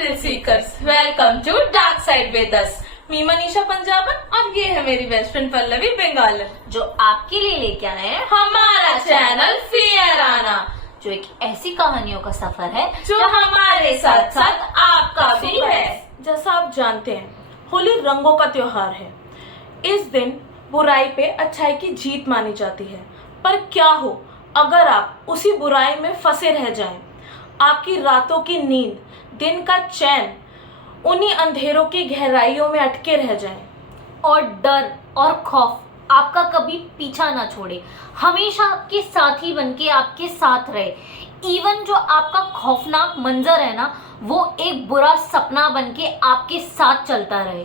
Thrill seekers, welcome to dark side with us. Me Manisha Punjaban और ये है मेरी बेस्ट फ्रेंड पल्लवी बंगाल, जो आपके लिए लेके आए हैं हमारा चैनल फियर आना, जो एक ऐसी कहानियों का सफर है जो हमारे साथ साथ आपका भी है। जैसा आप जानते हैं, होली रंगों का त्योहार है। इस दिन बुराई पे अच्छाई की जीत मानी जाती है। पर क्या हो अगर आप उसी बुराई में फंसे रह जाएं? आपकी रातों की नींद, दिन का चैन उन्हीं अंधेरों की गहराइयों में अटके रह जाएं। और डर और खौफ आपका कभी पीछा ना छोड़े, हमेशा आपके साथी बनके आपके साथ रहे। इवन जो आपका खौफनाक मंजर है ना, वो एक बुरा सपना बनके आपके साथ चलता रहे।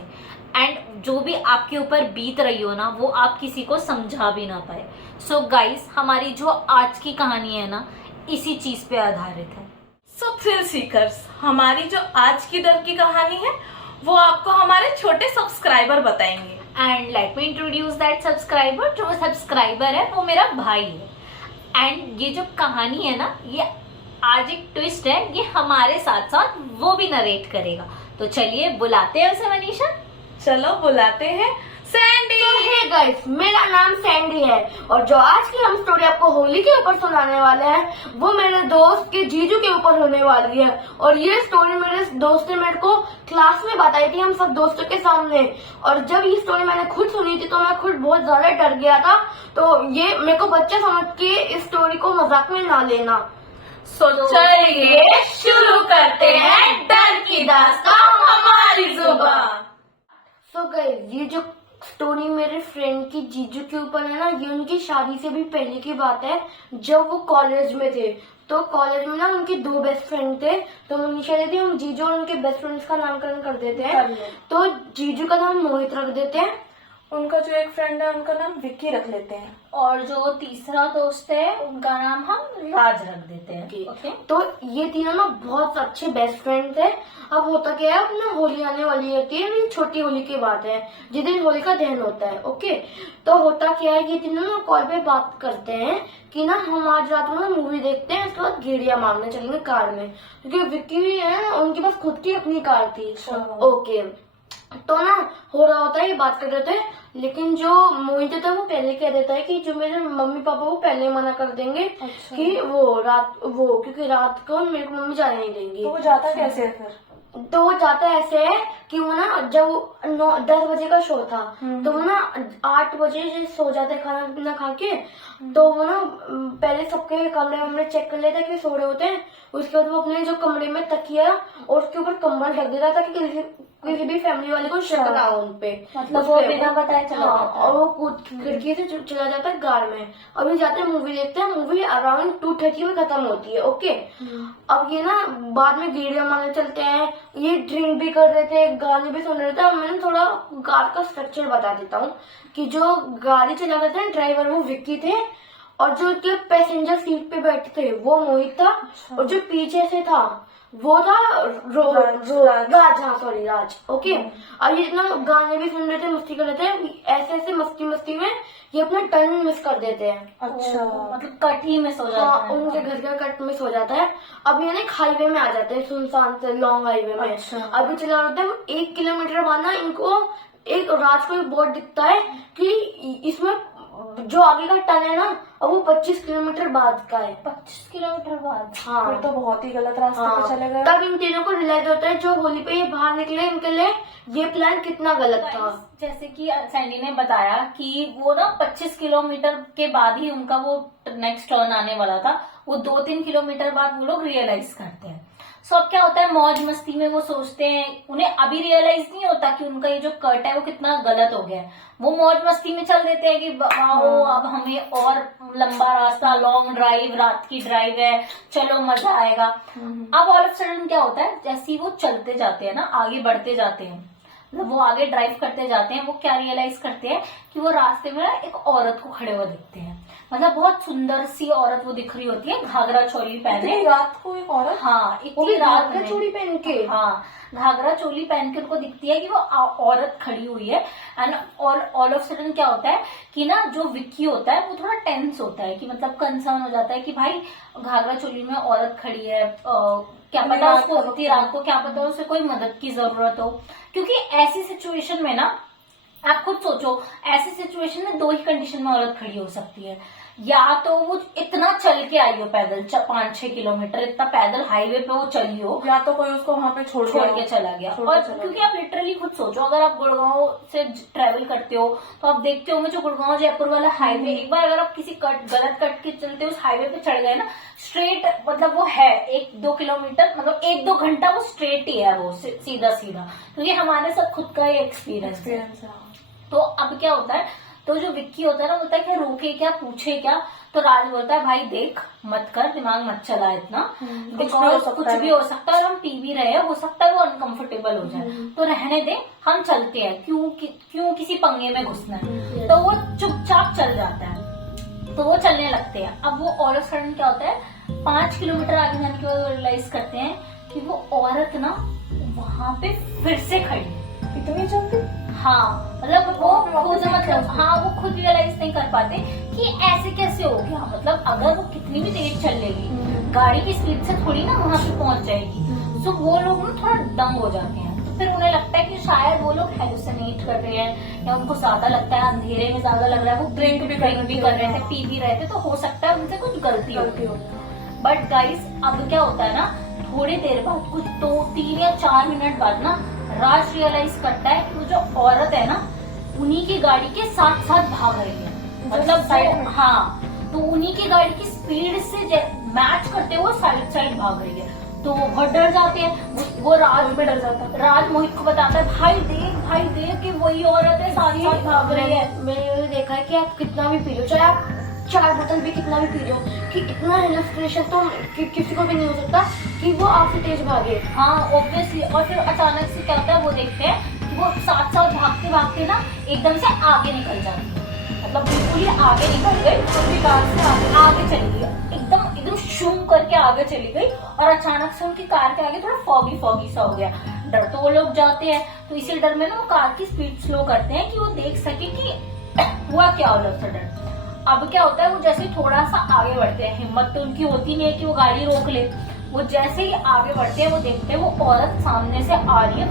एंड जो भी आपके ऊपर बीत रही हो ना, वो आप किसी को समझा भी ना पाए। सो गाइस, हमारी जो आज की कहानी है ना, इसी चीज पे आधारित है। सो थ्रिल सीकर्स, हमारी जो आज की डर की कहानी है वो आपको हमारे छोटे सब्सक्राइबर बताएंगे। And let me introduce that subscriber. जो सब्सक्राइबर है वो मेरा भाई है। एंड ये जो कहानी है ना, ये आज एक ट्विस्ट है, ये हमारे साथ साथ वो भी नरेट करेगा। तो चलिए बुलाते हैं उसे। मनीषा, चलो बुलाते हैं सैंडी। हे गाइस, मेरा नाम सैंडी है और जो आज की हम स्टोरी आपको होली के ऊपर सुनाने वाले हैं वो मेरे दोस्त के जीजू के ऊपर होने वाली है। और ये स्टोरी मेरे दोस्त ने मेरे को क्लास में बताई थी, हम सब दोस्तों के सामने। और जब ये स्टोरी मैंने खुद सुनी थी तो मैं खुद बहुत ज्यादा डर गया था। तो ये मेरे को बच्चा समझ के इस स्टोरी को मजाक में ना लेना। सो चलिए शुरू करते हैं डर की दास्तान हमारी जुबान। सो गाइस, ये जो स्टोरी मेरे फ्रेंड की जीजू के ऊपर है ना, ये उनकी शादी से भी पहले की बात है, जब वो कॉलेज में थे। तो कॉलेज में ना उनके दो बेस्ट फ्रेंड थे। तो मनीषा देती हम जीजू और उनके बेस्ट फ्रेंड्स का नामकरण कर देते हैं। तो जीजू का नाम मोहित रख देते हैं, उनका जो एक फ्रेंड है उनका नाम विक्की रख लेते हैं, और जो तीसरा दोस्त है उनका नाम हम राज रख देते हैं। ओके। तो ये तीनों ना बहुत अच्छे बेस्ट फ्रेंड थे। अब होता क्या है, अब ना होली आने वाली होती है, ये छोटी होली की बात है, जिस दिन होली का दहन होता है। ओके, तो होता क्या है, ये तीनों ना कॉल पे बात करते हैं कि ना हम आज रात में मूवी देखते हैं, उसके बाद गेड़िया मारने चलेंगे कार में, क्योंकि विक्की भी है, उनके पास खुद की अपनी कार थी। ओके, तो ना हो रहा होता है, ये बात कर रहे थे, लेकिन जो मोहित था वो पहले कह देता है कि जो मेरे मम्मी पापा वो पहले मना कर देंगे कि वो क्योंकि रात को मेरे को मम्मी जाने नहीं देंगी। तो वो जाता कैसे है फिर? तो वो जाता ऐसे है कि वो ना जब 10 बजे का शो था, तो वो ना 8 बजे सो जाते हैं खाना पीना खा के। तो वो ना पहले सबके कमरे चेक कर लेता है कि सो रहे होते हैं। उसके बाद वो अपने जो कमरे में तकिया और उसके ऊपर कंबल ढक देता था कि किसी भी फैमिली वाले को शक ना हो उनपे। मतलब वो बिना बताए चला जाता है। और वो कूद खिड़की से चला जाता है कार में। अभी जाते हैं मूवी देखते हैं, मूवी अराउंड 2:30 में खत्म होती है। ओके, अब ये ना बाद में गेड़िया मारने चलते हैं, ये ड्रिंक भी कर रहे थे, गाने भी सुन रहे थे। मैंने थोड़ा कार का स्ट्रक्चर बता देता हूँ कि जो गाड़ी चला रहे थे ड्राइवर वो विक्की थे, और जो पैसेंजर सीट पे बैठे थे वो मोहित था, और जो पीछे से था वो था राज। ओके, और ये ना गाने भी सुन रहे थे, मस्ती कर रहे थे। ऐसे मस्ती में ये अपना टर्न मिस कर देते हैं। अच्छा, मतलब कट ही मिस हो जाता है। उनके घर का कट मिस हो जाता है। अब ये ना एक हाईवे में आ जाते हैं, सुनसान से लॉन्ग हाईवे में। अच्छा। अभी चला रहे थे 1 किलोमीटर बाद ना इनको एक रात को एक बोर्ड दिखता है कि इसमें जो आगे का टर्न है ना, अब वो 25 किलोमीटर बाद का है। 25 किलोमीटर बाद? हाँ, फिर तो बहुत ही गलत रास्ते पे चले गए। तब इन तीनों को रियलाइज होता है जो होली पे ये बाहर निकले, इनके लिए ये प्लान कितना गलत था। जैसे कि सैंडी ने बताया कि वो ना 25 किलोमीटर के बाद ही उनका वो नेक्स्ट टर्न आने वाला था। वो 2-3 किलोमीटर बाद वो लोग रियलाइज करते हैं। सो अब क्या होता है, मौज मस्ती में वो सोचते हैं, उन्हें अभी रियलाइज नहीं होता कि उनका ये जो कट है वो कितना गलत हो गया है। वो मौज मस्ती में चल देते हैं कि आओ अब हमें और लंबा रास्ता, लॉन्ग ड्राइव, रात की ड्राइव है, चलो मजा आएगा। अब ऑल ऑफ सडन क्या होता है, जैसे ही वो चलते जाते हैं ना, आगे बढ़ते जाते हैं, मतलब वो आगे ड्राइव करते जाते हैं, वो क्या रियलाइज करते हैं कि वो रास्ते में ना एक औरत को खड़े हुए दिखते हैं। मतलब बहुत सुंदर सी औरत वो दिख रही होती है, घाघरा चोली पहने। रात को एक औरत? हाँ, इतनी रात में चूड़ी पहन के। हाँ, घाघरा चोली पहन के उनको दिखती है कि वो औरत खड़ी हुई है। एंड ऑल ऑफ सडन क्या होता है कि ना जो विक्की होता है वो थोड़ा टेंस होता है, कि मतलब कंसर्न हो जाता है कि भाई घाघरा चोली में औरत खड़ी है, क्या नहीं, पता रात उसको का होती रात को, क्या पता उसे कोई मदद की जरूरत हो। क्योंकि ऐसी सिचुएशन में ना, आप खुद सोचो, ऐसी सिचुएशन में दो ही कंडीशन में औरत खड़ी हो सकती है। या तो वो इतना चल के आई हो पैदल, 5-6 किलोमीटर इतना पैदल हाईवे पे वो चली हो, या तो कोई उसको वहां पे छोड़ के चला गया। छोड़ के और चला क्योंकि आप लिटरली खुद सोचो, अगर आप गुड़गांव से ट्रेवल करते हो तो आप देखते होंगे जो गुड़गांव जयपुर वाला हाईवे, एक बार अगर आप किसी गलत कट के चलते उस हाईवे पे चढ़ गए ना, स्ट्रेट मतलब वो है 1-2 किलोमीटर, मतलब 1-2 घंटा वो स्ट्रेट ही है, वो सीधा सीधा। क्योंकि हमारे साथ खुद का ही एक्सपीरियंस है। तो अब क्या होता है, तो जो विक्की होता है ना, बोलता है कि रोके क्या, पूछे क्या, तो राज बोलता है भाई देख मत कर, दिमाग मत चला इतना, कुछ भी हो सकता है, और हम पी भी रहे हैं, हो सकता है वो अनकंफर्टेबल हो जाए, तो रहने दे, हम चलते हैं, क्यों किसी पंगे में घुसना है। तो वो चुपचाप चल जाता है, तो वो चलने लगते हैं। अब वो औरत सडन क्या होता है, 5 किलोमीटर आगे जाने के बाद रियलाइज करते हैं कि वो औरत ना वहां पे फिर से खड़ी है। इतनी जल्दी? हाँ, मतलब वो खुद, मतलब हाँ, वो खुद रियलाइज नहीं कर पाते कि ऐसे कैसे हो गया। मतलब अगर वो कितनी भी तेज चल लेगी, गाड़ी की स्पीड से थोड़ी ना वहां पे पहुंच जाएगी। तो वो लोग ना थोड़ा दंग हो जाते हैं। तो फिर उन्हें लगता है कि शायद वो लोग हेलुसिनेट कर रहे हैं, या उनको ज्यादा लगता है, अंधेरे में ज्यादा लग रहा है, वो ड्रिंक भी कर रहे थे, पी भी रहे थे, तो हो सकता है उनसे कुछ गलती हो। बट गाइस अब क्या होता है ना, थोड़ी देर बाद, कुछ 2-3 या 4 मिनट बाद ना, राज रियलाइज करता है कि वो जो औरत है ना, उन्हीं की गाड़ी के साथ साथ भाग रही है। मतलब साइड, हाँ, तो उन्हीं की गाड़ी की स्पीड से मैच करते हुए साइड भाग रही है। तो वो बहुत डर जाते हैं। वो राज भी डर जाता है। राज मोहित को बताता है, भाई देख कि वही औरत है, साथ साथ भाग रही है। मैंने ये देखा है कि आप कितना भी पी लो, चाहे आप 4 बोतल भी कितना भी पी लो, कि इतना इलस्ट्रेशन तो किसी को भी नहीं हो सकता कि वो आपसे तेज भागे। हाँ ऑब्वियसली। और फिर अचानक से क्या होता है, वो देखते हैं कि वो साथ साथ भागते भागते ना एकदम से आगे निकल जाती है। मतलब बिल्कुल ही आगे निकल गई, पूरी कार से आगे चली गई, एकदम शूम करके आगे चली गई। और अचानक से उनकी कार के आगे थोड़ा फॉगी सा हो गया। डर तो वो लोग जाते हैं, तो इसी डर में ना वो कार की स्पीड स्लो करते हैं कि वो देख सके कि हुआ क्या हो सडन। अब क्या होता है, वो जैसे थोड़ा सा आगे बढ़ते हैं, हिम्मत तो उनकी होती नहीं है कि वो गाड़ी रोक ले। वो जैसे ही आगे बढ़ते हैं, वो देखते हैं वो औरत सामने से आ रही है,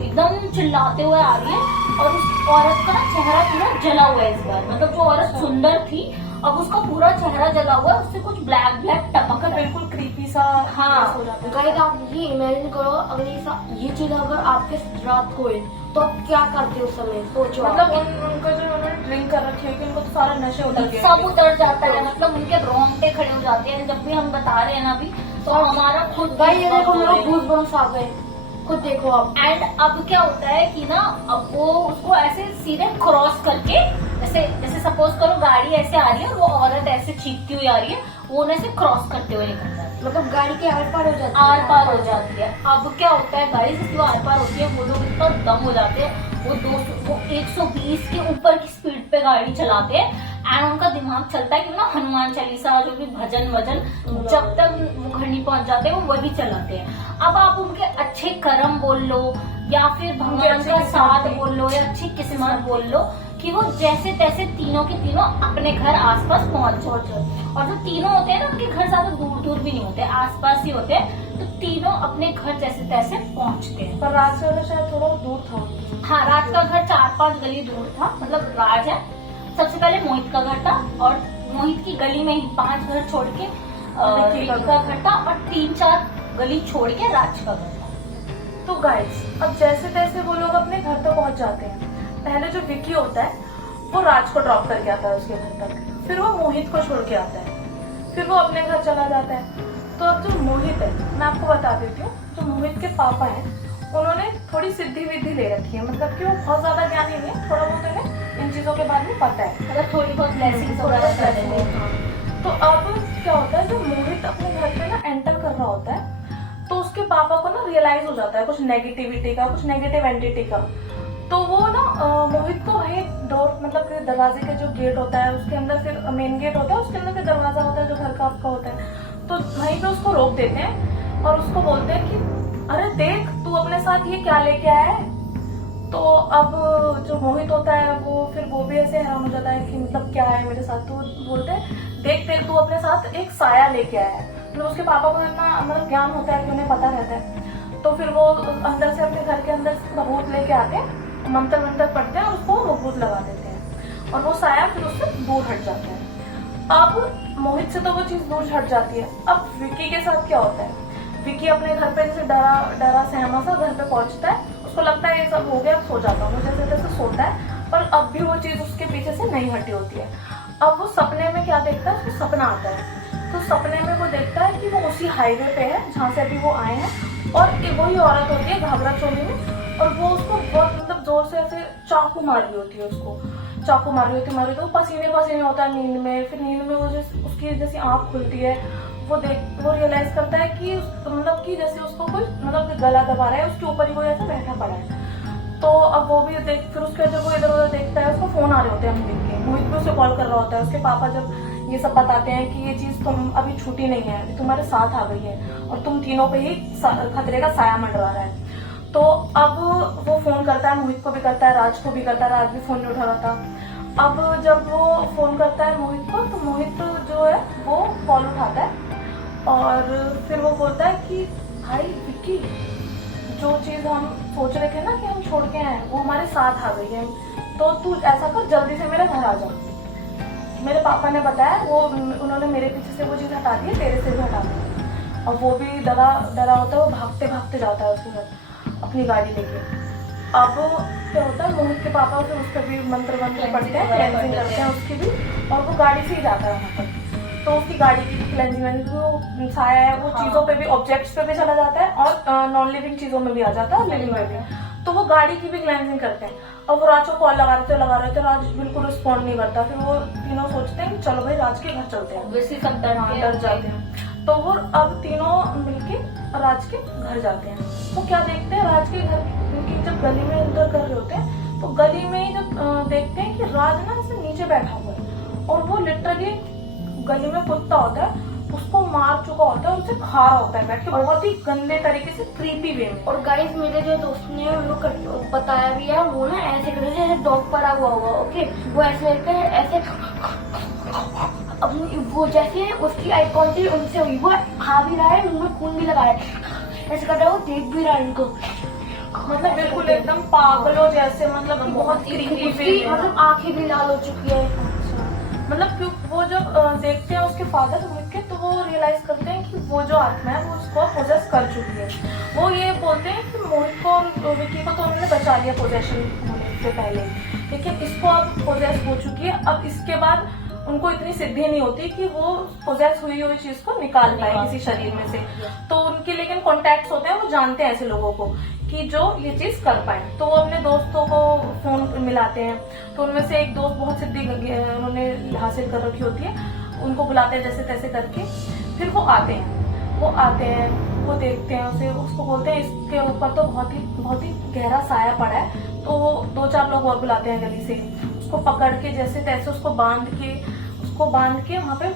एकदम चिल्लाते हुए आ रही है। और उस औरत का ना चेहरा पूरा जला हुआ है इस बार। मतलब जो औरत सुंदर थी, अब उसका पूरा चेहरा जला हुआ है, उससे कुछ ब्लैक टपक है, बिल्कुल क्रीपी सा। हाँ। गाइस आप ये इमेजिन करो, अगर ये चीज अगर आपके रात को हुई तो आप क्या करते उस समय, सोचो। मतलब उनका जो उन्होंने ड्रिंक कर रखी है कि उनको तो सारा नशे उतर गए, सब उतर जाता है। मतलब उनके रोंगटे खड़े हो जाते हैं जब भी हम बता रहे हैं ना अभी, तो हमारा खुद गाइस ये देखो मेरे गूज़बम्प्स आ गए, खुद देखो आप। एंड अब क्या होता है कि ना, अब वो उसको ऐसे सीधे क्रॉस करके, जैसे सपोज करो गाड़ी ऐसे आ रही है और वो औरत ऐसे चीखती हुई आ रही है, वो उन्हें से क्रॉस करते हुए निकल जाता है। मतलब गाड़ी के आर पार हो जाती है। आर पार हो जाती है। अब क्या होता है गाइस, जो आर पार होती है, वो लोग इतना दम हो जाते हैं, वो 120 के ऊपर की स्पीड पे गाड़ी चलाते हैं। एंड उनका दिमाग चलता है कि ना हनुमान चालीसा, जो भी भजन जब तक वो घर नहीं पहुंच जाते वो वही चलाते हैं। अब आप उनके अच्छे कर्म बोल लो, या फिर भगवान का साथ बोल लो, या अच्छी किस्मत बोल लो, कि वो जैसे तैसे तीनों के तीनों अपने घर आसपास पहुंच जाते। और जो तीनों होते हैं ना, उनके घर ज्यादा दूर भी नहीं होते, आसपास ही होते हैं। तो तीनों अपने घर जैसे तैसे पहुंचते हैं। पर राज का घर शायद थोड़ा दूर था। हाँ, राज का घर 4-5 गली दूर था। मतलब राज है, सबसे पहले मोहित का घर था, और मोहित की गली में ही 5 घर छोड़ के विक्की का घर था, और 3-4 गली छोड़ के राज का घर था। तो गाइस अब जैसे तैसे वो लोग अपने घर तक पहुंच जाते हैं। पहले जो विक्की होता है वो राज को ड्रॉप करके आता है उसके घर तक, फिर वो मोहित को छोड़ के आता है, फिर वो अपने घर चला जाता है। तो अब जो मोहित है, मैं आपको बता देती हूँ, जो मोहित के पापा हैं उन्होंने थोड़ी सिद्धि विद्धि ले रखी है। मतलब कि वो बहुत ज्यादा ज्ञानी नहीं है, थोड़ा बहुत उन्हें इन चीजों के बारे में पता है, मतलब थोड़ी बहुत ब्लेसिंग्स वगैरह कर देते हैं। तो अब क्या होता है, जब मोहित अपने घर पे ना एंटर कर रहा होता है, तो उसके पापा को ना रियलाइज हो जाता है कुछ नेगेटिविटी का, कुछ नेगेटिव एंटिटी का। तो वो ना मोहित को वही डोर, मतलब दरवाजे के जो गेट होता है उसके अंदर, फिर मेन गेट होता है, उसके अंदर फिर दरवाजा होता है जो घर का आपका होता है, तो वहीं पे उसको रोक देते हैं और उसको बोलते हैं कि अरे देख तू अपने साथ ये क्या लेके आया है। तो अब जो मोहित होता है वो भी ऐसे हैरान हो जाता है कि मतलब क्या है मेरे साथ। तो बोलते हैं देख तू अपने साथ एक साया लेके आया है। मतलब उसके पापा को इतना मतलब ज्ञान होता है कि उन्हें पता रहता है। तो फिर वो अंदर से अपने घर के अंदर भभूत लेके आते हैं, मंत्र मंत्र पढ़ते हैं और उसको भभूत लगा देते हैं और वो साया फिर उससे दूर हट जाता है। अब मोहित से तो वो चीज दूर हट जाती है। अब विकी के साथ क्या होता है, विकी अपने घर पे जैसे डरा सहमा सा घर पे पहुंचता है, उसको लगता है ये सब हो गया, सो जाता हूँ, जैसे तैसे सोता है, पर अब भी वो चीज उसके पीछे से नहीं हटी होती है। अब वो सपने में क्या देखता है, उसको सपना आता है, तो सपने में वो देखता है कि वो उसी हाईवे पे है जहाँ से अभी वो आए हैं और वही औरत होती है घाघरा चोली में और वो उसको बहुत मतलब जोर से ऐसे चाकू मार रही होती है, उसको चाकू मारी होती तो पसीने पसीने होता है नींद में। फिर नींद में वो उसकी जैसी आँख खुलती है, वो रियलाइज करता है कि मतलब कि जैसे उसको कोई मतलब गला दबा रहा है, उसके ऊपर ही कोई ऐसा बैठा पड़ा है। तो अब वो भी फिर उसके जब वो इधर उधर देखता है, उसको फोन आ रहे होते हैं मोहित के, मोहित भी उसे कॉल कर रहा होता है। उसके पापा जब ये सब बताते हैं कि ये चीज तुम अभी छूटी नहीं है, अभी तुम्हारे साथ आ गई है और तुम तीनों पे ही खतरे का साया मंडरा रहा है। तो अब वो फोन करता है, मोहित को भी करता है, राज को भी करता है, राज भी फोन नहीं उठा रहा था। अब जब वो फोन करता है मोहित को, तो मोहित जो है वो कॉल उठाता है और फिर वो बोलता है कि भाई विक्की, जो चीज हम सोच रहे थे ना कि हम छोड़ के आए वो हमारे साथ आ गई है, तो तू ऐसा कर जल्दी से मेरे घर आ जा। मेरे पापा ने बताया, वो उन्होंने मेरे पीछे से वो चीज हटा दी है, तेरे से भी हटा दी। और वो भी डरा होता है, वो भागते भागते जाता है उसके घर अपनी गाड़ी लेके। अब क्या होता है, मोहित के पापा फिर उस पर भी मंत्र पढ़ते हैं, क्लेंजिंग करते हैं उसकी भी, और वो गाड़ी से ही जाता है वहाँ पर। तो उसकी गाड़ी की क्लेंजिंग, जो साया है वो चीजों पे भी, ऑब्जेक्ट्स पे भी चला जाता है और नॉन लिविंग चीजों में भी आ जाता है और लिविंग में भी। तो वो गाड़ी की भी क्लेंजिंग करते हैं। अब वो राज को कॉल लगा रहे थे, राज बिल्कुल रिस्पॉन्ड नहीं करता। फिर वो तीनों सोचते हैं कि चलो भाई राज के घर चलते हैं, सब डर जाते हैं। तो वो अब तीनों मिलके राज के घर जाते हैं। तो क्या देखते हैं, राज के घर की जब गली में एंटर कर रहे होते हैं, तो गली में ही जब देखते हैं कि राज ना ऐसे नीचे बैठा हुआ है और वो लिटरली गली में कुत्ता होता है उसको मार चुका होता है, उसे खा रहा होता है बैठ के, बहुत ही गंदे तरीके से, क्रीपी वे में। और गाइस मेरे जो दोस्त ने वो बताया भी है, वो ना ऐसे करते जैसे डॉग पड़ा हुआ होगा, ओके, वो ऐसे करके ऐसे अपनी वो जैसे उसकी आई कांटेक्ट उनसे हुई, वो खा भी रहा है, मुंह में खून भी लगा है, ऐसे कर रहा है, वो देख भी रहा है इनको, मतलब बिल्कुल एकदम पागलों जैसे, मतलब बहुत क्रीपी वे, मतलब आंखें भी लाल हो चुकी है। मतलब क्यों वो जब देखते हैं उसके फादर मोहित के, तो वो रियलाइज करते हैं कि वो जो आत्मा है वो उसको पोजेस कर चुकी है। वो ये बोलते हैं कि मोहित को और विकी को तो उन्होंने बचा लिया पोजेशन होने से पहले, लेकिन इसको अब पोजेस हो चुकी है। अब इसके बाद उनको इतनी सिद्धि नहीं होती कि वो पोजेस हुई चीज को निकाल पाए किसी शरीर में से। तो उनके लेकिन कॉन्टैक्ट्स होते हैं, वो जानते हैं ऐसे लोगों को कि जो ये चीज कर पाए। तो वो अपने दोस्तों को फोन मिलाते हैं, तो उनमें से एक दोस्त बहुत सिद्धि उन्होंने हासिल कर रखी होती है, उनको बुलाते हैं जैसे तैसे करके। फिर वो आते हैं, वो देखते हैं उसे, उसको बोलते हैं इसके ऊपर तो बहुत ही गहरा साया पड़ा है। तो वो 2-4 लोग और बुलाते हैं गली से, उसको पकड़ के जैसे तैसे उसको बांध के वहाँ पे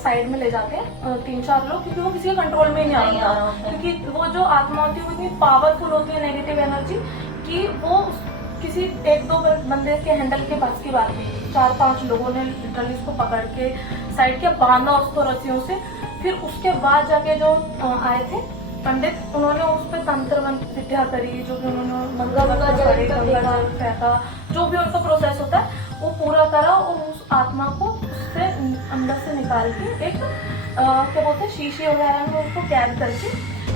साइड में ले जाते हैं 3-4 लोग, क्योंकि वो किसी के कंट्रोल में नहीं आता, क्योंकि वो जो आत्मा होती है वो इतनी पावरफुल होती है, नेगेटिव एनर्जी, कि वो किसी 1-2 बंदे के हैंडल के पास की बात नहीं। 4-5 लोगों ने लिटरली उसको पकड़ के साइड के बांधा उसको रस्सियों से। फिर उसके बाद जाके जो आए थे पंडित, उन्होंने उस पर तंत्र विद्या करी, जो भी उन्होंने फेंका, जो भी उनका प्रोसेस होता है वो पूरा करा और उस आत्मा को उससे अंदर से निकाल के एक क्या बोलते हैं शीशे वगैरह में उसको कैद करके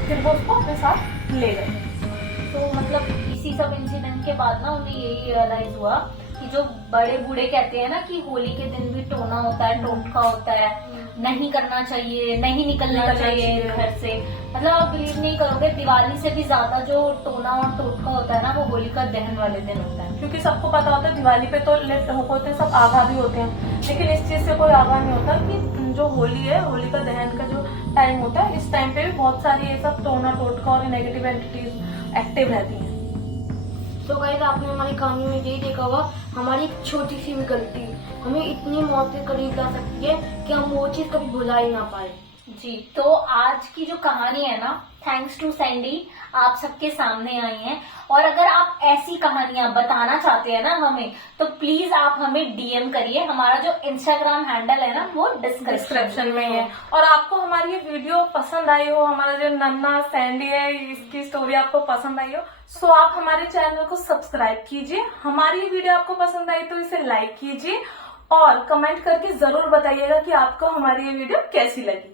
फिर वो उसको अपने साथ ले गए। तो मतलब इसी सब इंसिडेंट के बाद ना उन्हें यही रियलाइज हुआ कि जो बड़े बूढ़े कहते हैं ना कि होली के दिन भी टोना होता है, टोटका होता है, नहीं करना चाहिए, नहीं निकलना चाहिए घर से। मतलब आप बिलीव नहीं करोगे, दिवाली से भी ज्यादा जो टोना और टोटका होता है ना, वो होलिका दहन वाले दिन होता है। क्योंकि सबको पता होता है दिवाली पे तो होते हैं सब आगा भी होते हैं, लेकिन इस चीज से कोई आगा नहीं होता कि जो होली है, होली का दहन का जो टाइम होता है, इस टाइम पे भी बहुत सारी ये सब टोना टोटका और नेगेटिव एंटिटीज एक्टिव रहती हैं। तो गाइस आपने हमारी कहानी में यही देखा होगा, हमारी एक छोटी सी भी गलती हमें इतनी मौत के करीब ला सकती है कि हम वो चीज कभी भुला ही ना पाए। जी, तो आज की जो कहानी है ना, थैंक्स टू सैंडी, आप सबके सामने आई हैं। और अगर आप ऐसी कहानियां बताना चाहते हैं ना हमें, तो प्लीज आप हमें डीएम करिए। हमारा जो इंस्टाग्राम हैंडल है ना वो डिस्क्रिप्शन में है। और आपको हमारी ये वीडियो पसंद आई हो, हमारा जो नन्ना सैंडी है इसकी स्टोरी आपको पसंद आई हो, सो आप हमारे चैनल को सब्सक्राइब कीजिए। हमारी ये वीडियो आपको पसंद आई तो इसे लाइक कीजिए और कमेंट करके जरूर बताइएगा कि आपको हमारी ये वीडियो कैसी लगी।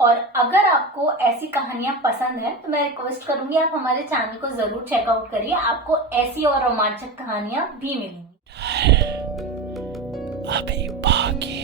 और अगर आपको ऐसी कहानियां पसंद है तो मैं रिक्वेस्ट करूंगी आप हमारे चैनल को जरूर चेकआउट करिए, आपको ऐसी और रोमांचक कहानियां भी मिलेंगी। अभी बाकी